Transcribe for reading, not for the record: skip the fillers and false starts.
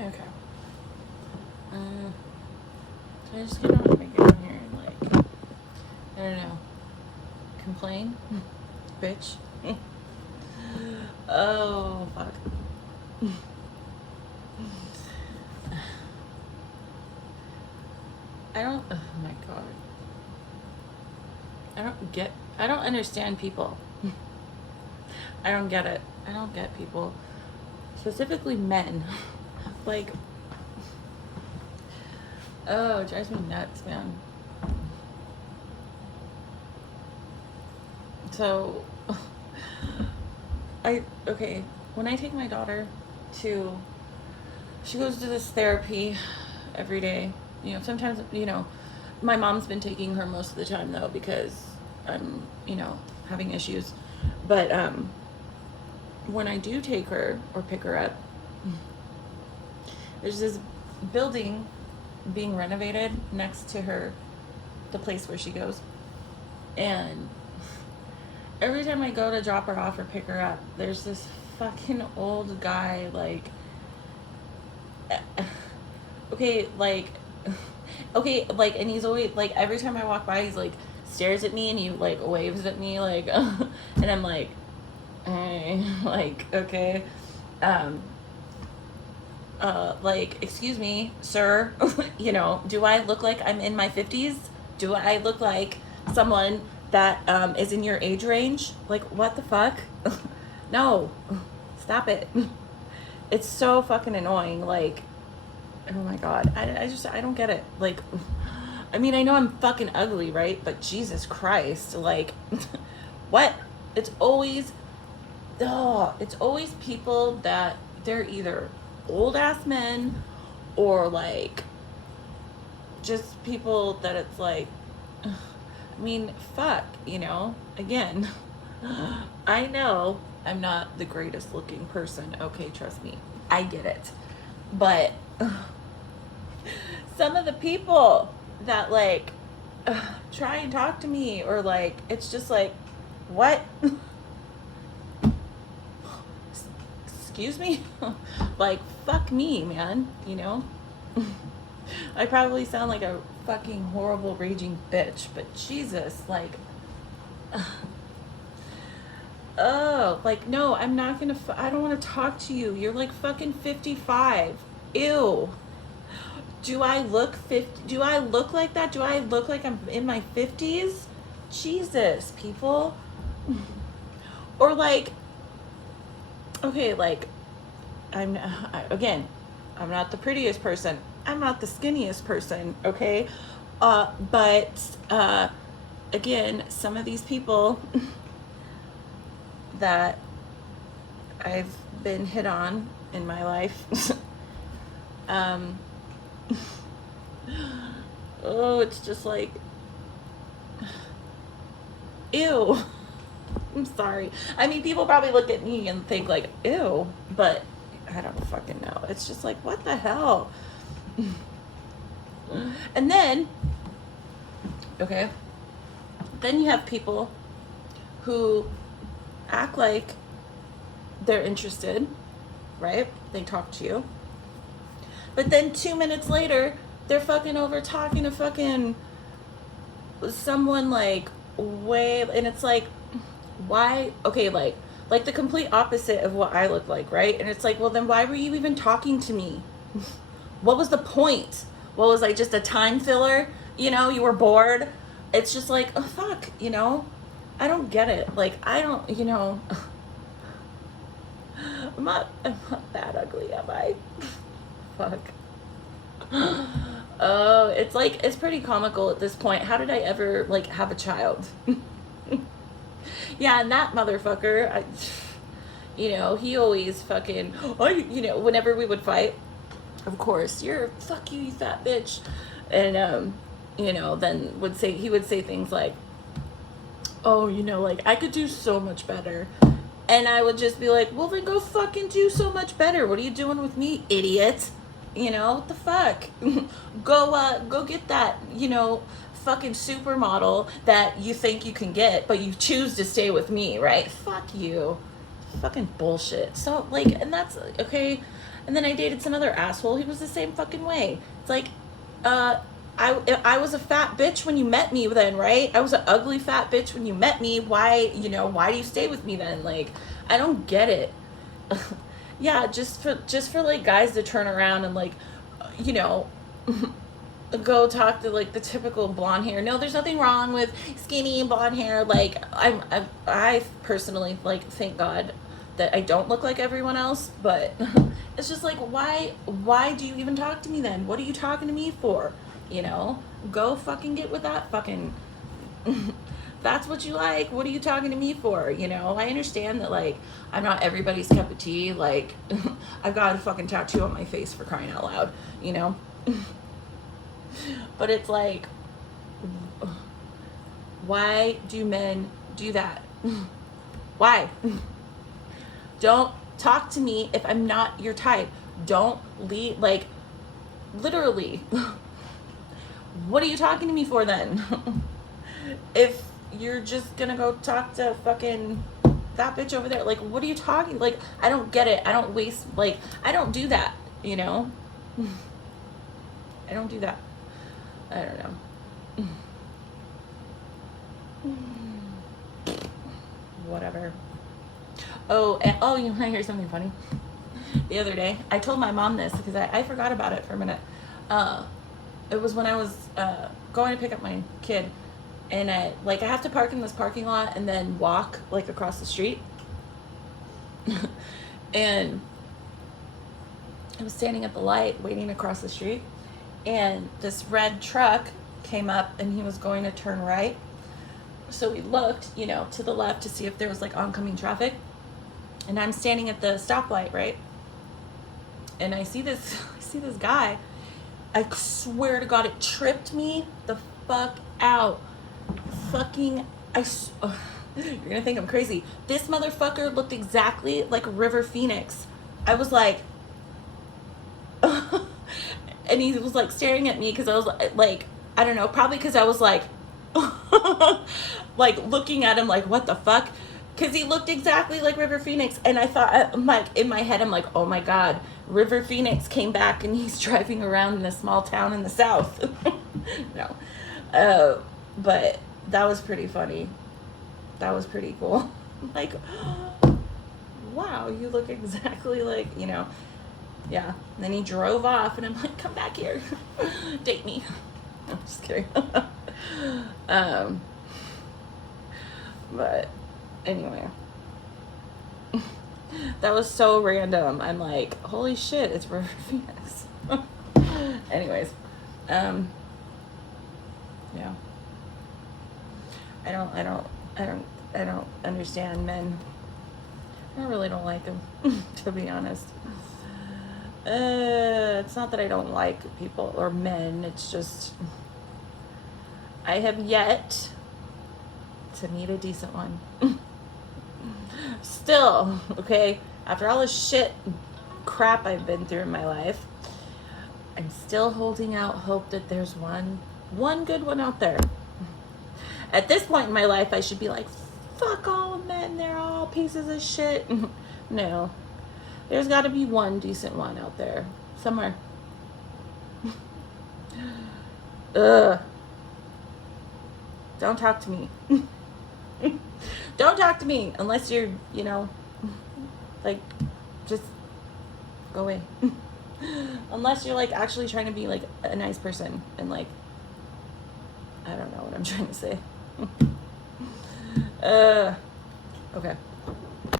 Okay. So I just kind of want to make it in here and like, I don't know, complain, bitch. Oh fuck. I don't. Oh my god. I don't understand people. I don't get it. I don't get people, specifically men. Like, oh, it drives me nuts, man. So, okay, when I take my daughter to, she goes to this therapy every day. You know, sometimes, you know, my mom's been taking her most of the time though because I'm, you know, having issues. But when I do take her or pick her up, there's this building being renovated next to her, the place where she goes. And every time I go to drop her off or pick her up, there's this fucking old guy, like, okay, like, and he's always, like, every time I walk by, he's, like, stares at me and he, like, waves at me, like, and I'm like, hey, like, okay, like, excuse me, sir, you know, do I look like I'm in my 50s? Do I look like someone that is in your age range? Like, what the fuck? No, stop it. It's so fucking annoying. Like, oh my god, I don't get it. Like, I mean, I know I'm fucking ugly, right? But Jesus Christ, like, what? It's always, oh, it's always people that they're either old ass men or like just people that it's like, I mean, fuck, you know, again, I know I'm not the greatest looking person. Okay, trust me, I get it. But some of the people that like try and talk to me or like, it's just like, what? Excuse me? Like, fuck me, man, you know? I probably sound like a fucking horrible raging bitch, but Jesus, like, oh, like, no, I'm not gonna, I don't want to talk to you. You're like fucking 55. Ew. Do I look 50? Do I look like that? Do I look like I'm in my 50s? Jesus, people. Or like, okay, like, again, I'm not the prettiest person. I'm not the skinniest person, okay? But again, some of these people that I've been hit on in my life, oh, it's just like, ew. I'm sorry. I mean, people probably look at me and think like, ew, but I don't fucking know. It's just like, what the hell? And then, okay, then you have people who act like they're interested, right? They talk to you. But then 2 minutes later, they're fucking over talking to fucking someone like way, and it's like, why? Okay, like the complete opposite of what I look like, right? And it's like, well, then why were you even talking to me? What was the point? What was I, just a time filler? You know, you were bored. It's just like, oh fuck, you know? I don't get it. Like, I don't, you know, I'm not that ugly, am I? Fuck. Oh, it's like, it's pretty comical at this point. How did I ever like have a child? Yeah, and that motherfucker, you know, he always fucking, you know, whenever we would fight, of course, fuck you, you fat bitch. And, you know, then he would say things like, oh, you know, like, I could do so much better. And I would just be like, well, then go fucking do so much better. What are you doing with me, idiot? You know, what the fuck? Go get that, you know, fucking supermodel that you think you can get, but you choose to stay with me, right? Fuck you. Fucking bullshit. So, like, and that's okay. And then I dated some other asshole. He was the same fucking way. It's like, I was a fat bitch when you met me then, right? I was an ugly fat bitch when you met me. Why, why do you stay with me then? Like, I don't get it. Yeah, just for like guys to turn around and like, you know, go talk to like the typical blonde hair. No, there's nothing wrong with skinny blonde hair. Like I personally like thank God that I don't look like everyone else, but it's just like why do you even talk to me then? What are you talking to me for? Go fucking get with that fucking that's what you like. What are you talking to me for? I understand that like I'm not everybody's cup of tea. Like I've got a fucking tattoo on my face for crying out loud, But it's like, why do men do that? Why? Don't talk to me if I'm not your type. Don't leave, like, literally. What are you talking to me for then? If you're just gonna go talk to fucking that bitch over there, like, what are you talking? Like, I don't get it. I don't waste, like, I don't do that, I don't do that. I don't know. Whatever. Oh, you want to hear something funny? The other day, I told my mom this because I forgot about it for a minute. It was when I was going to pick up my kid, and I have to park in this parking lot and then walk like across the street. And I was standing at the light waiting across the street, and this red truck came up and he was going to turn right. So we looked, to the left to see if there was like oncoming traffic. And I'm standing at the stoplight, right? And I see this guy. I swear to God, it tripped me the fuck out. Fucking, you're gonna think I'm crazy. This motherfucker looked exactly like River Phoenix. I was like, and he was like staring at me because I was like, I don't know, probably because I was like, like looking at him like, what the fuck? Because he looked exactly like River Phoenix. And I thought, I'm like, in my head, I'm like, oh my God, River Phoenix came back and he's driving around in a small town in the South. No. But that was pretty funny. That was pretty cool. Like, wow, you look exactly like, yeah. And then he drove off and I'm like, come back here. Date me. I'm just kidding. But anyway, that was so random. I'm like, holy shit, it's River Phoenix. Anyways, yeah. I don't understand men. I really don't like them, to be honest. It's not that I don't like people or men. It's just I have yet to meet a decent one. Still, okay, after all this crap I've been through in my life, I'm still holding out hope that there's one good one out there. At this point in my life, I should be like, fuck all men, they're all pieces of shit. No, there's got to be one decent one out there somewhere. Ugh. Don't talk to me. Don't talk to me unless you're, like, just go away. Unless you're like actually trying to be like a nice person and like, I don't know what I'm trying to say. Okay.